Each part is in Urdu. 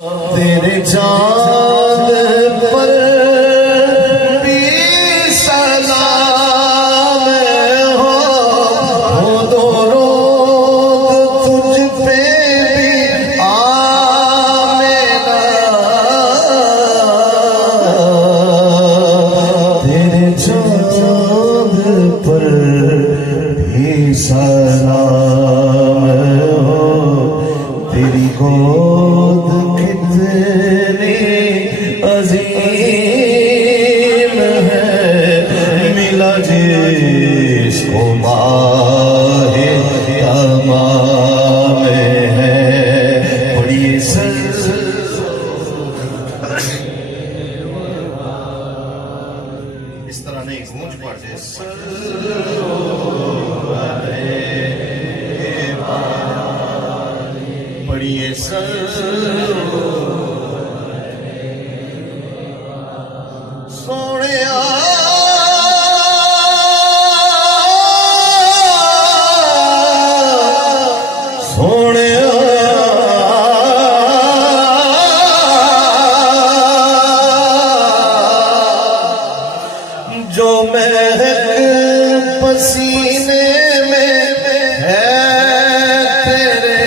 تیرے چاند پر بھی سلام ہو دو روز تجھ پہ بھی آمنا تیرے چاند پر بھی سلام ہو تیری گود کتنی عظیم ہے ملا جس کو ماہ تمام ہے پڑھیے اس طرح نہیں گونج پڑھتے پڑھیے سونے سونے جو مہک پسینے میں ہے تیرے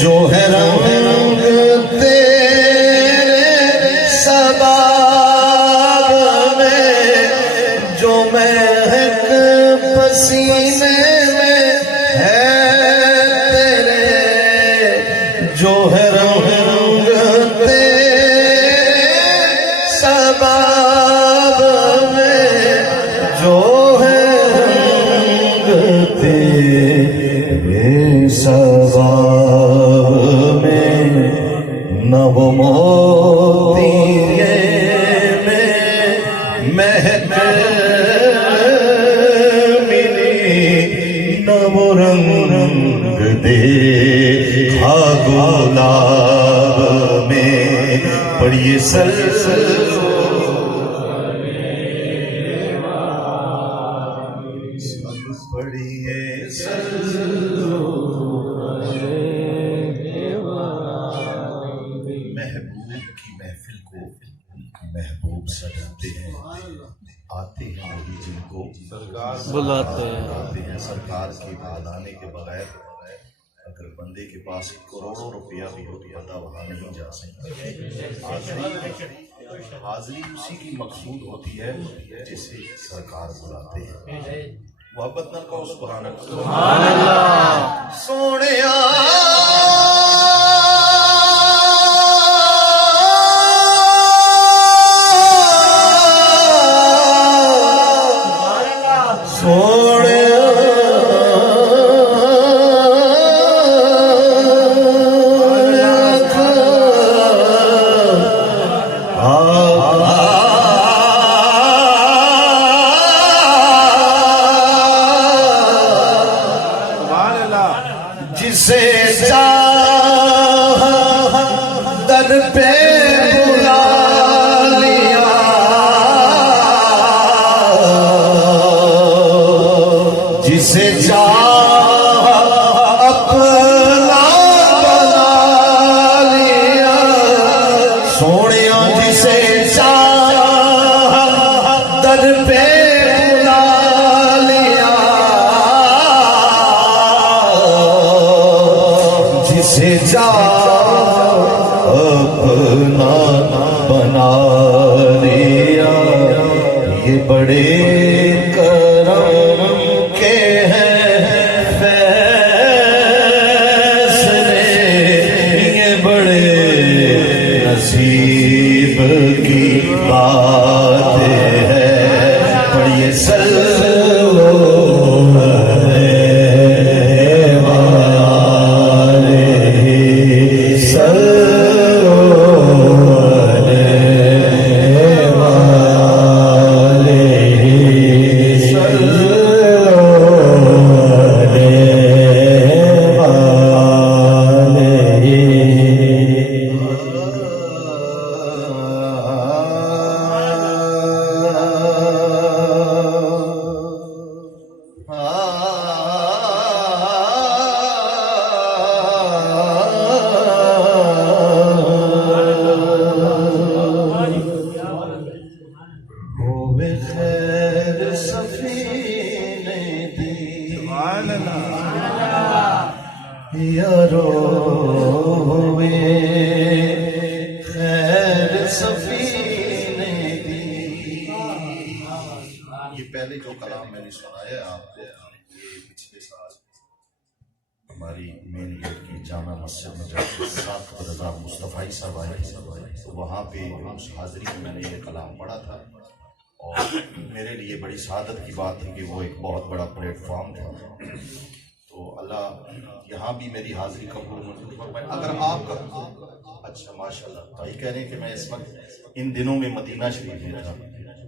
جو ہے رنگ تیرے سباب میں جو مہک پسینے میں ہے تیرے جو ہے رنگ سباب میں جو ہے رنگ تیرے سباب میں نہ وہ موتی میں مہک ملی نہ وہ رنگ دیکھا گلاب میں پڑھیے پڑھیے محبوب کی محفل کو محبوب سجاتے ہیں آتے ہیں وہی جن کو بلاتے ہیں سرکار کی بلانے کے بغیر اگر بندے کے پاس کروڑوں روپیہ بھی ہو تو بندہ وہاں نہیں جا سکتا حاضری اسی کی مقصود ہوتی ہے جسے سرکار بلاتے ہیں محبت نہ کہو سبحان اللہ سونے جسے چاہا در پہ بلا لیا جسے چاہا اپنا بنا لیا سونیا جسے چاہا در پہ جسے اپنا بنا لیا یہ بڑے کرم کے ہیں فیصلے یہ بڑے نصیب کی بات ہے پڑھیے یارو ہوئے خیر سفینے دی. یہ پہلے جو کلام میں نے سنایا آپ کو، یہ پچھلے سال ہماری مین گیٹ کی جامع مسجد میں جب ساقب رضا مصطفی صاحب آئے تو وہاں پہ اس حاضری میں نے یہ کلام پڑھا تھا، اور میرے لیے بڑی سعادت کی بات تھی کہ وہ ایک بہت بڑا پلیٹ فارم تھا. تو اللہ یہاں بھی میری حاضری قبول منظور فرمائے. اگر آپ کا اچھا ماشاء اللہ بھائی کہہ رہے ہیں کہ میں اس وقت ان دنوں میں مدینہ شریف میں تھا،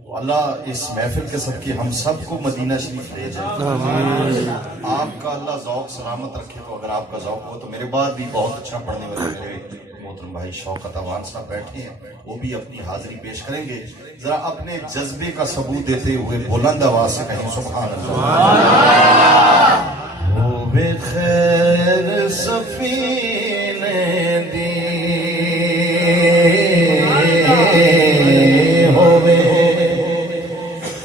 تو اللہ اس محفل کے صدقے ہم سب کو مدینہ شریف لے جائے. آپ کا اللہ ذوق سلامت رکھے. تو اگر آپ کا ذوق ہو تو میرے بعد بھی بہت اچھا پڑھنے والے میرے محترم بھائی شوکت اوان صاحب بیٹھے ہیں، وہ بھی اپنی حاضری پیش کریں گے. ذرا اپنے جذبے کا ثبوت دیتے ہوئے بلند آواز سے کہیں سبحان اللہ. ہوئے خیر سفینے دی، ہوئے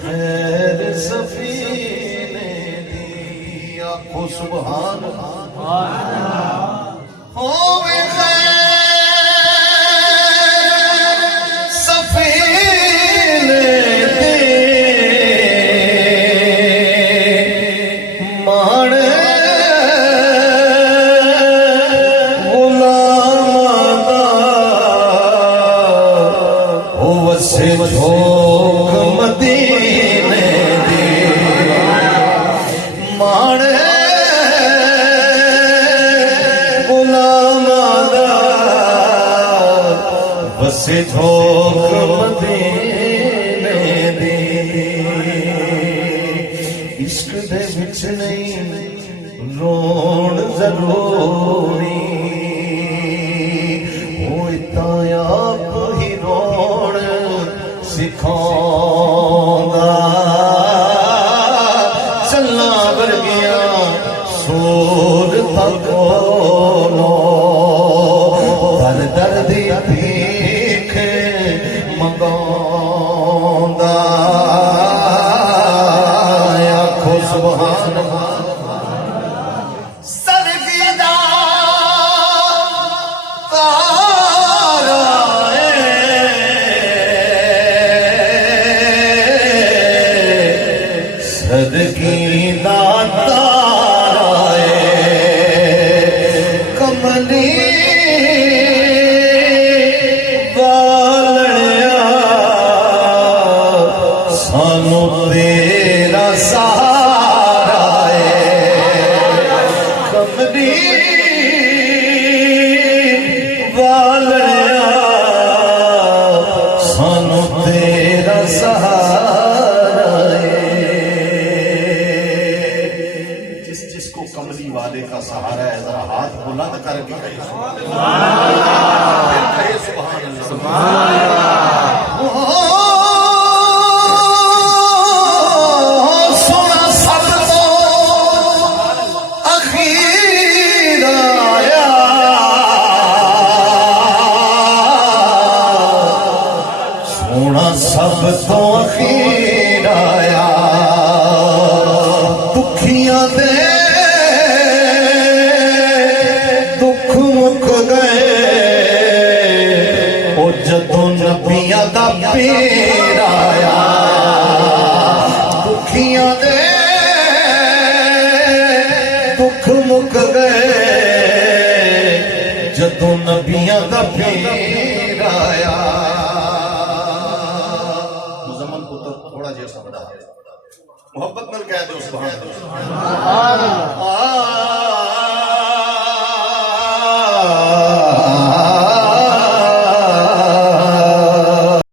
خیر سفینے دی، آخو سبحان اللہ. ہوئے خیر سفینے دی، مان سے جھوک مدینے دی، مان غلام دا وسے جھوک مدینے دی. عشق دے وچ نہیں رون ضروری، ہوئے تاں آپ ہی رون سکھاؤں چلنا ورگیا سور تکولو، در در دی بھیک منگاؤں آخو سبحان اللہ. صدقی داتار آئے کملی والڑیا، سانو تیرا سہارا ہے. کملی والڑیا، سانو تیرا سہارا ہے. کملی والے کا سہارا ہے، ذرا ہاتھ بلند کر کے کہے سبحان اللہ. سبحان اللہ. سونا سب تو اخیر آیا، سونا سب تو اخیر آیا. دکھیاں دے جدوں نبیاں دا پیر آیا، دکھیاں دے دکھ مک گئے. جدوں نبیاں دا پیر آیا. مزمن پتر تھوڑا جیسا بڑا محبت نال کہہ دو سبحان اللہ.